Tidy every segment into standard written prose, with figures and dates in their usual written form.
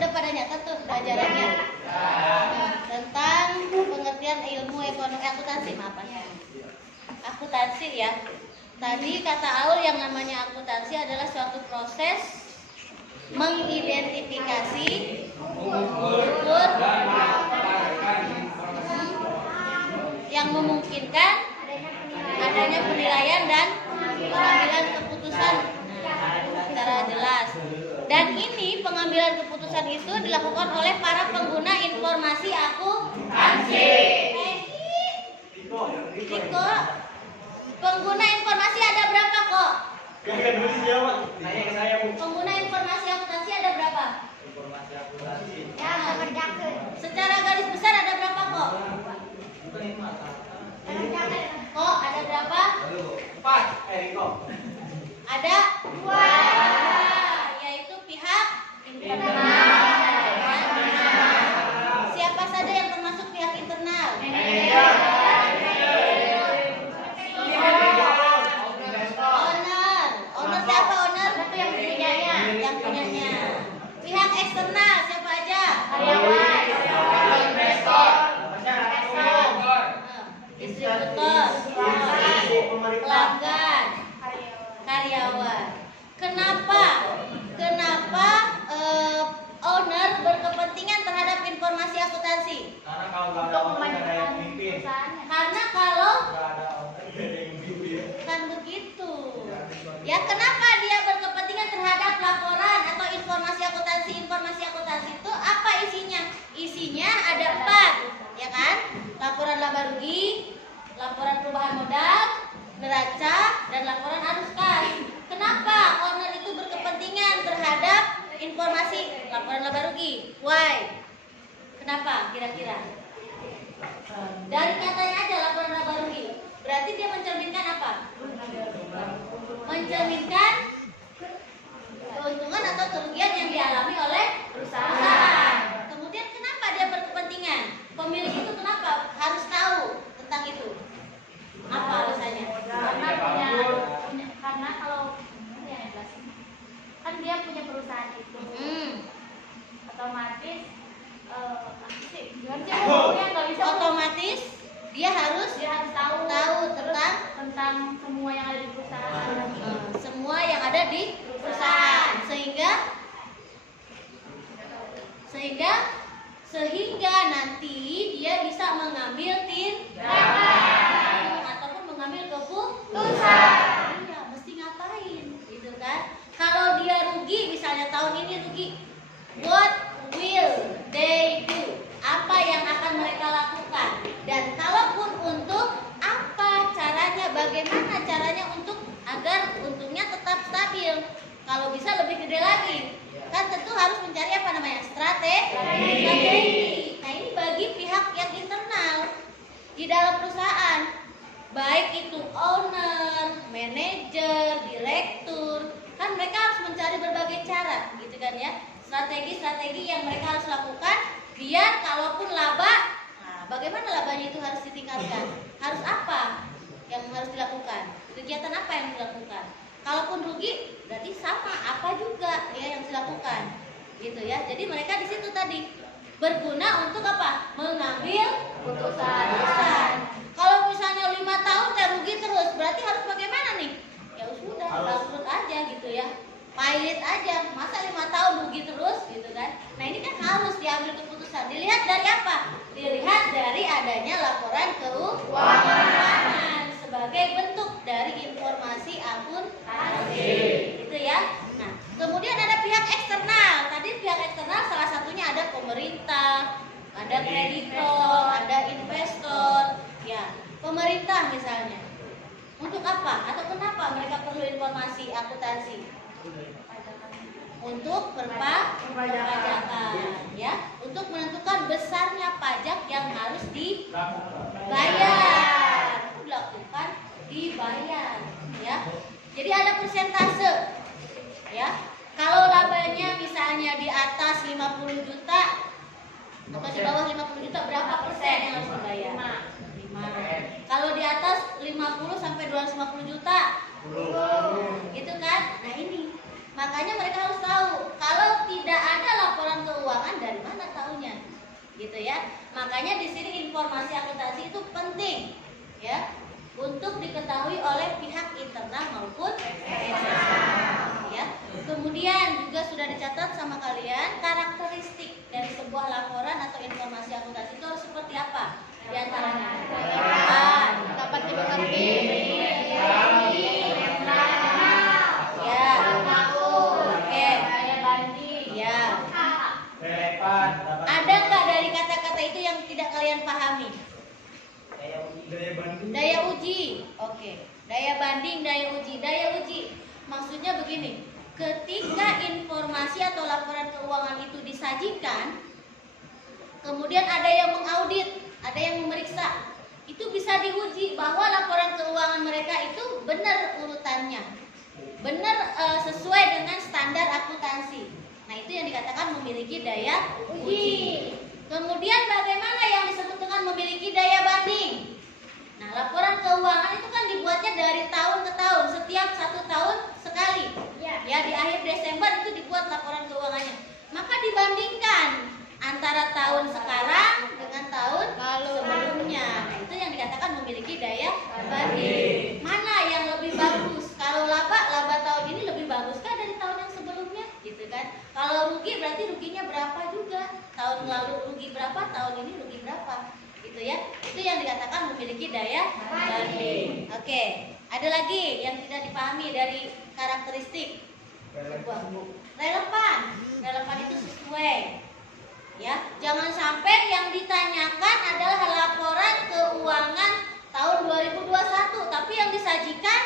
udah pada nyata tuh pelajarannya tentang pengertian ilmu ekonomi akuntansi, akuntansi ya. Tadi kata Aul yang namanya akuntansi adalah suatu proses mengidentifikasi, mengukur, yang memungkinkan adanya penilaian dan pengambilan keputusan secara jelas. Dan ini pengambilan keputusan itu dilakukan oleh para pengguna informasi akuntansi. Diko, pengguna informasi ada berapa kok? Pengguna informasi akuntansi ada berapa? Ya, secara garis besar ada berapa kok? Kok ada berapa? 4. Ada 2, yaitu pihak internal. Siapa saja yang termasuk pihak internal? Owner siapa owner? Yang punyanya. Yang punyanya. Pihak eksternal siapa aja? Karyawan. Investor. Distributor. Pelanggan. Karyawan. Kenapa owner berkepentingan terhadap informasi akuntansi? Karena kalau nggak ada yang mimpin. Karena kalau kan begitu. Ya, kenapa dia berkepentingan terhadap laporan atau informasi akuntansi? Informasi akuntansi itu apa isinya? Isinya ada 4, ya kan? Laporan laba rugi, laporan perubahan modal, neraca, dan laporan arus kas. Kenapa owner itu berkepentingan terhadap informasi laporan laba rugi? Why? Kenapa kira-kira? Dari katanya aja laporan laba rugi. Berarti dia mencerminkan apa? Mencerminkan keuntungan atau kerugian yang dialami oleh perusahaan. Kemudian kenapa dia berkepentingan? Pemilik itu kenapa harus tahu tentang itu? Apa alasannya? Karena kalau kan dia punya perusahaan itu, otomatis otomatis dia harus tahu tentang semua yang ada di perusahaan. Semua yang ada di perusahaan sehingga nanti dia bisa mengambil tindakan ataupun mengambil keputusan. Iya, mesti ngapain gitu kan? Kalau dia rugi, misalnya tahun ini rugi, what will they do? Apa yang akan mereka lakukan? Dan kalaupun untung, apa caranya? Bagaimana caranya untuk agar untungnya tetap stabil? Kalau bisa lebih gede lagi, kan tentu harus mencari apa namanya? Strategi. Nah, ini bagi pihak yang internal di dalam perusahaan, baik itu owner, manajer, direktur, kan mereka harus mencari berbagai cara, gitu kan ya? Strategi-strategi yang mereka harus lakukan biar kalaupun laba, nah, bagaimana labanya itu harus ditingkatkan? Harus apa yang harus dilakukan? Kegiatan apa yang dilakukan? Kalaupun rugi, berarti sama apa juga ya yang dilakukan, gitu ya. Jadi mereka di situ tadi berguna untuk apa? Mengambil keputusan. Kalau misalnya 5 tahun rugi terus, berarti harus bagaimana nih? Ya sudah, bangkrut aja gitu ya. Pilot aja, masa 5 tahun rugi terus gitu kan? Nah, ini kan harus diambil keputusan. Dilihat dari apa? Dilihat dari adanya laporan keuangan sebagai bentuk dari informasi akuntansi, gitu ya. Nah, kemudian ada pihak eksternal. Tadi pihak eksternal salah satunya ada pemerintah, ada kreditor, ada investor, ya. Pemerintah misalnya. Untuk apa? Atau kenapa mereka perlu informasi akuntansi? Untuk perpajakan, ya, untuk menentukan besarnya pajak yang harus dibayar, dilakukan dibayar, ya. Jadi ada persentase, ya. Kalau labanya misalnya di atas 50 juta atau di bawah 50 juta, berapa persen yang harus dibayar? 5. Kalau di atas 50 sampai 250 juta, gitu kan? Nah, ini Makanya mereka harus tahu. Kalau tidak ada laporan keuangan, dari mana tahunya? Gitu ya. Makanya di sini informasi akuntansi itu penting, ya, untuk diketahui oleh pihak internal maupun eksternal. Ya. Kemudian juga sudah dicatat sama kalian karakteristik dari sebuah laporan atau informasi akuntansi itu harus seperti apa? Di antaranya dapat dimengerti, ya, oke, ya. Ada nggak dari kata-kata itu yang tidak kalian pahami? Daya uji, oke. Daya banding, daya uji. Daya uji maksudnya begini, ketika informasi atau laporan keuangan itu disajikan, kemudian ada yang mengaudit, ada yang memeriksa, itu bisa diuji bahwa laporan keuangan mereka itu benar urutannya, benar sesuai dengan standar akuntansi. Nah, itu yang dikatakan memiliki daya uji. Kemudian bagaimana yang disebut dengan memiliki daya banding? Nah, laporan keuangan itu kan dibuatnya dari tahun ke tahun, setiap 1 tahun sekali. Ya, di akhir Desember itu dibuat laporan keuangannya. Maka dibandingkan antara tahun sekarang dengan tahun sebelumnya. Nah, itu yang dikatakan memiliki daya banding. Mana yang lebih bagus? Kalau laba tahun ini lebih baguskah dari tahun yang sebelumnya? Gitu kan. Kalau rugi berarti ruginya berapa juga? Tahun lalu rugi berapa, tahun ini rugi berapa? Gitu ya. Itu yang dikatakan memiliki daya banding. Oke, ada lagi yang tidak dipahami dari karakteristik sebuah buku. Relevan. Relevan itu sesuai. Ya, jangan sampai yang ditanyakan adalah laporan keuangan tahun 2021, tapi yang disajikan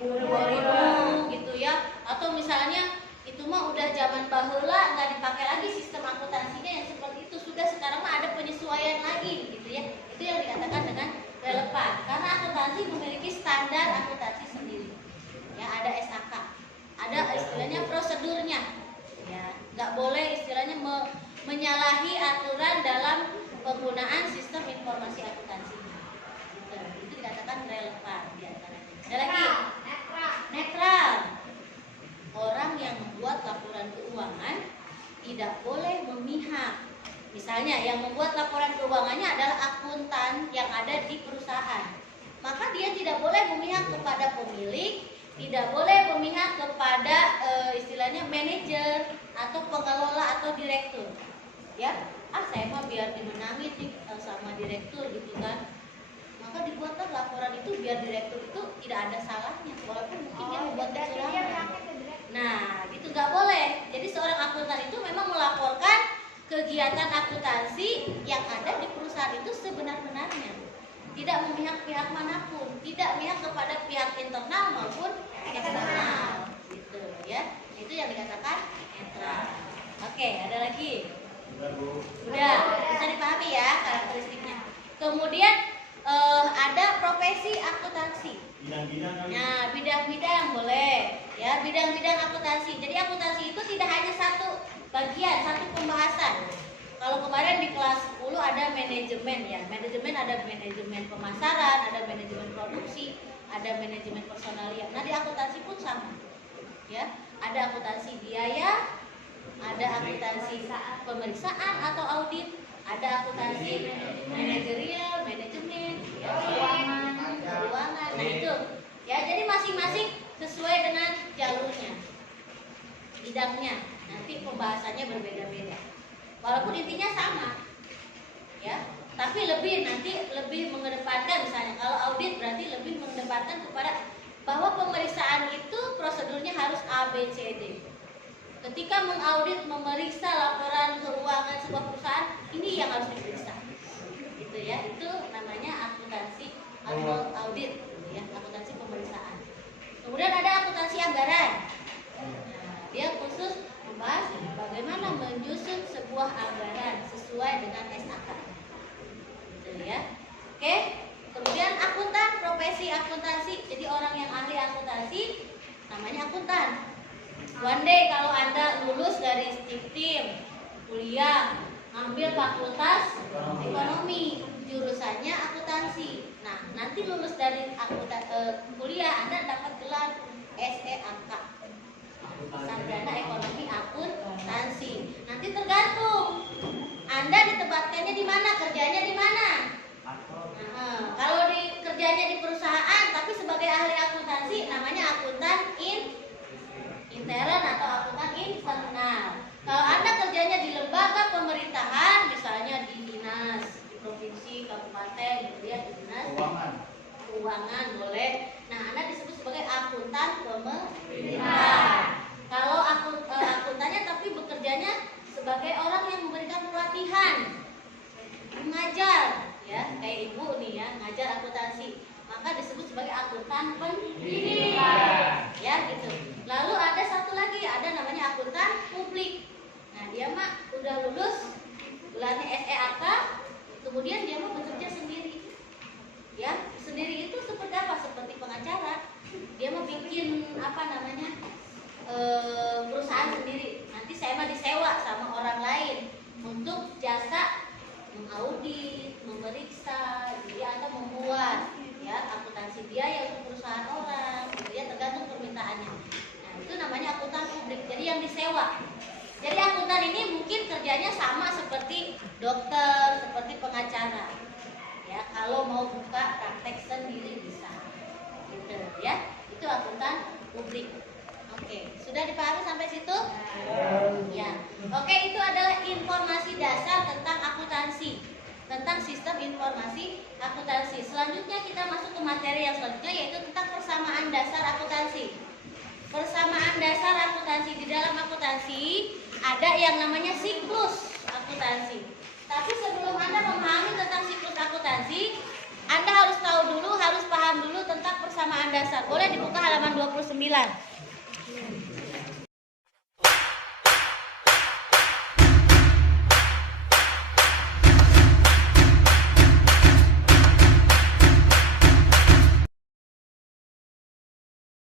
2000 gitu ya. Atau misalnya itu mah udah zaman baheula, nggak dipakai lagi sistem akuntansinya yang seperti itu. Sudah sekarang mah ada penyesuaian lagi gitu ya. Itu yang dikatakan dengan relevan. Karena akuntansi memiliki standar akuntansi sendiri. Ya, ada SAK. Ada istilahnya prosedurnya. Ya, nggak boleh istilahnya menyalahi aturan dalam penggunaan sistem informasi akuntansi. Gitu. Itu dikatakan relevan di antaranya. Ada lagi netral. Orang yang membuat laporan keuangan tidak boleh memihak. Misalnya yang membuat laporan keuangannya adalah akuntan yang ada di perusahaan, maka dia tidak boleh memihak kepada pemilik, tidak boleh memihak kepada istilahnya manajer atau pengelola atau direktur. Ya, saya mah biar dimenangin nih sama direktur gitu kan. Maka dibuatlah laporan itu biar direktur itu tidak ada salahnya, walaupun mungkin dia membuat kecurangan. Nah, itu nggak boleh. Jadi seorang akuntan itu memang melaporkan kegiatan akuntansi yang ada di perusahaan itu sebenar-benarnya, tidak memihak pihak manapun, tidak memihak kepada pihak internal maupun eksternal, gitu ya. Itu yang dikatakan netral. Oke, ada lagi? Udah, bisa dipahami ya karakteristiknya. Kemudian ada profesi akuntansi. Nah, bidang-bidang boleh ya, bidang-bidang akuntansi. Jadi akuntansi itu tidak hanya satu bagian, satu pembahasan. Kalau kemarin di kelas 10 ada manajemen ya. Manajemen ada manajemen pemasaran, ada manajemen produksi, ada manajemen personalia. Nah, di akuntansi pun sama. Ya, ada akuntansi biaya, ada akuntansi pemeriksaan atau audit, ada akuntansi manajerial, manajemen, ya, keuangan. Nah, itu. Ya, jadi masing-masing sesuai dengan jalurnya, bidangnya. Nanti pembahasannya berbeda-beda. Walaupun intinya sama. Ya, tapi lebih mengedepankan, misalnya kalau audit berarti lebih mengedepankan kepada bahwa pemeriksaan itu prosedurnya harus A, B, C, D. Ketika mengaudit, memeriksa laporan keuangan sebuah perusahaan, ini yang harus diperiksa. Gitu ya, itu namanya akuntansi atau audit, gitu ya, akuntansi pemeriksaan. Kemudian ada akuntansi anggaran. Nah, dia khusus membahas bagaimana menyusun sebuah anggaran sesuai dengan SAK. Gitu ya. Oke. Kemudian akuntan, profesi akuntansi. Jadi orang yang ahli akuntansi namanya akuntan. One day kalau Anda lulus dari STIPTIM, kuliah, ambil fakultas ekonomi, jurusannya akuntansi. Nah, nanti lulus dari kuliah Anda dapat gelar SEAK, sarjana kerjanya di mana? Kalau kerjanya di perusahaan tapi sebagai ahli akuntansi namanya akuntan intern atau akuntan internal. Kalau Anda kerjanya di lembaga pemerintahan, misalnya di dinas, di provinsi, kabupaten, gitu ya, di dinas keuangan boleh. Nah, Anda disebut sebagai akuntan pemerintah. Kalau akuntannya tapi bekerjanya sebagai orang yang memberikan pelatihan, mengajar, ya, kayak ibu nih ya, ngajar akuntansi, maka disebut sebagai akuntan pendidikan, ya gitu. Lalu ada satu lagi, ada namanya akuntan publik. Nah, dia mah udah lulus, gelarnya SEAK, kemudian dia mau bekerja sendiri. Ya, sendiri itu seperti apa? Seperti pengacara. Dia mau bikin apa namanya? Perusahaan sendiri. Nanti saya mah disewa sama orang lain untuk jasa mengaudit, memeriksa, jadi atau membuat ya akuntansi biaya untuk perusahaan orang, gitu ya, tergantung permintaannya. Nah, itu namanya akuntan publik. Jadi yang disewa. Jadi akuntan ini mungkin kerjanya sama seperti dokter, seperti pengacara. Ya, kalau mau buka praktek sendiri bisa. Gitu ya. Itu akuntan publik. Oke, sudah dipahami sampai situ? Ya. Oke, itu adalah informasi dasar tentang akuntansi, tentang sistem informasi akuntansi. Selanjutnya kita masuk ke materi yang selanjutnya, yaitu tentang persamaan dasar akuntansi. Persamaan dasar akuntansi, di dalam akuntansi ada yang namanya siklus akuntansi. Tapi sebelum Anda memahami tentang siklus akuntansi, Anda harus tahu dulu, harus paham dulu tentang persamaan dasar. Boleh dibuka halaman 29.